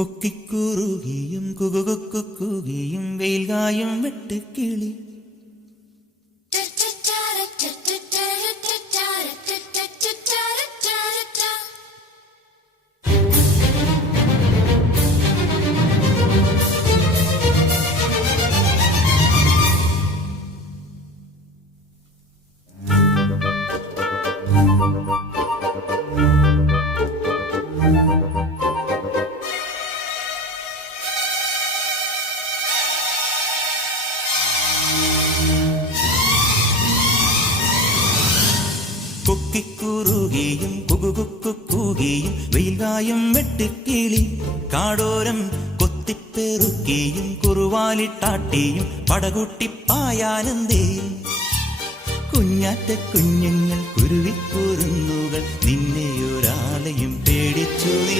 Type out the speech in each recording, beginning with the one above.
കൊക്കിക്കുറുകിയും കുകുകുക്കുകിയും വെയിൽകായും വെട്ടുക്കിളി കൊക്കിക്കുറുകിയും കുകുകുക്കുകിയും വെയിൽകായും വെട്ടിക്കിളി കാടോരം കൊത്തിപ്പെറുക്കിയും കുറുവാലിട്ടാട്ടിയും പടകുട്ടിപ്പായാനന്ദേ കുഞ്ഞാറ്റ കുഞ്ഞുങ്ങൾ കുരുവിക്കുറുന്നുകൾ നിന്നെ ഒരാളെയും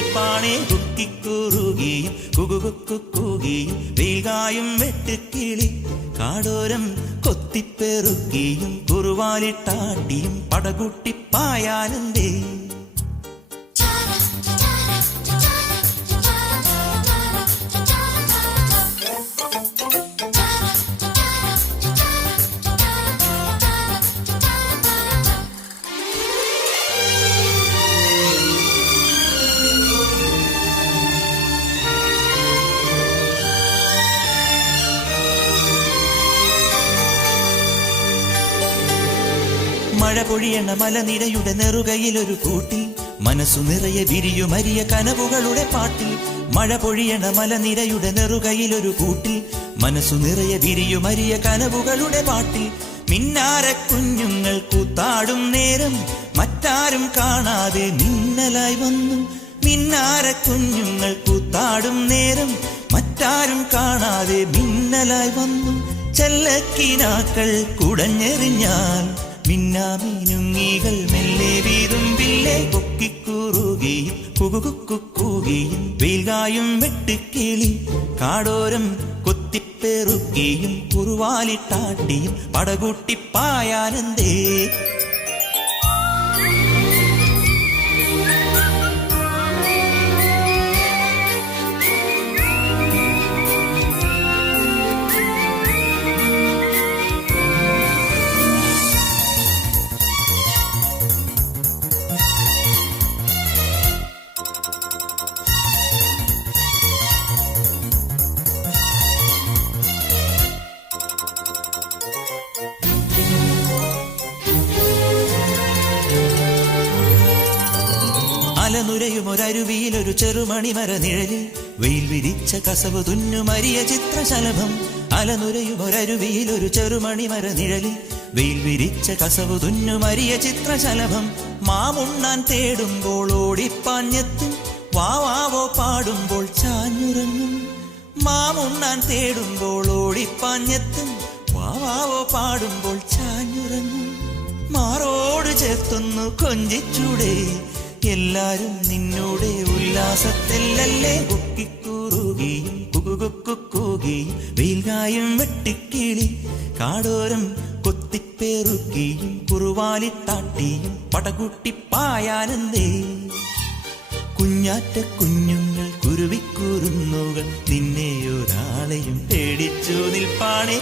നിൽപ്പാണേ കുക്കിക്കുറുകിയും വീകായും വെയിൽകായും വെട്ടുക്കിളി കാടോരം കൊത്തിപ്പെറുക്കിയും കുറുവാലിട്ടാട്ടിയും പടകുട്ടിപ്പായാനന്ദേ മഴ പൊഴിയണ മലനിരയുടെ നെറുകയിൽ ഒരു കൂട്ടിൽ മനസ്സു നിറയെ വിരിയുമരിയ കനവുകളുടെ പാട്ടിൽ മഴ പൊഴിയണ മലനിരയുടെ നെറുകയിൽ ഒരു കൂട്ടിൽ മനസ്സു നിറയെ വിരിയുമരിയ കനവുകളുടെ പാട്ടിൽ മിന്നാര കുഞ്ഞുങ്ങൾ കൂത്താടും നേരം മറ്റാരും കാണാതെ മിന്നലായി വന്നു. മിന്നാര കുഞ്ഞുങ്ങൾ കൂത്താടും നേരം മറ്റാരും കാണാതെ മിന്നലായി വന്നു. ചെല്ലക്കിനാക്കൾ കുടഞ്ഞെറിഞ്ഞാൽ മിന്നാമീനുങ്ങീകൾ മെല്ലെ വീതുമ്പില്ലേ കൊക്കിക്കുറുകയും കുകുകുക്കുകിയും വെയിൽകായും വെട്ടിക്കിളി കാടോരം കൊത്തിപ്പെറുക്കിയും കുറുവാലിട്ടാട്ടിയും പടകൂട്ടിപ്പായാനന്ദേ അലനുരയും ഒരരുവിയിൽ ഒരു ചെറുമണി മര നിഴലിൽ വെയിൽ വിരിച്ച കസവ് തുന്നുമരിയ ചിത്രശലഭം. അലനുരയും ഒരരുവിയിൽ ഒരു ചെറുമണി മര നിഴലിൽ വെയിൽ വിരിച്ച കസവ് തുന്നുമരിയ ചിത്രശലഭം. മാമുണ്ണാൻ തേടുമ്പോൾ ഓടിപ്പാഞ്ഞെത്തും വാവാവോ പാടുമ്പോൾ ചാഞ്ഞുറങ്ങും. മാമുണ്ണാൻ തേടുമ്പോൾ ഓടിപ്പാഞ്ഞെത്തും വാവാവോ പാടുമ്പോൾ ചാഞ്ഞുറങ്ങും. മാറോട് ചേർത്തുന്നു കൊഞ്ചിച്ചൂടെ എല്ലാരും നിന്നോടെ ഉല്ലാസത്തിലല്ലേ കുക്കിക്കൂറുകയും കുകുകുക്കുകിയും വെയിൽകായും വെട്ടിക്കിളി കാടോരം കൊത്തിപ്പേറുകയും കുറുവാലിത്താട്ടിയും പടകുട്ടിപ്പായാനന്ദേ കുഞ്ഞാറ്റ കുഞ്ഞുങ്ങൾ കുരുവിക്കൂറുന്നുകൾ നിന്നെ ഒരാളെയും പേടിച്ചു നിൽപ്പാണേ.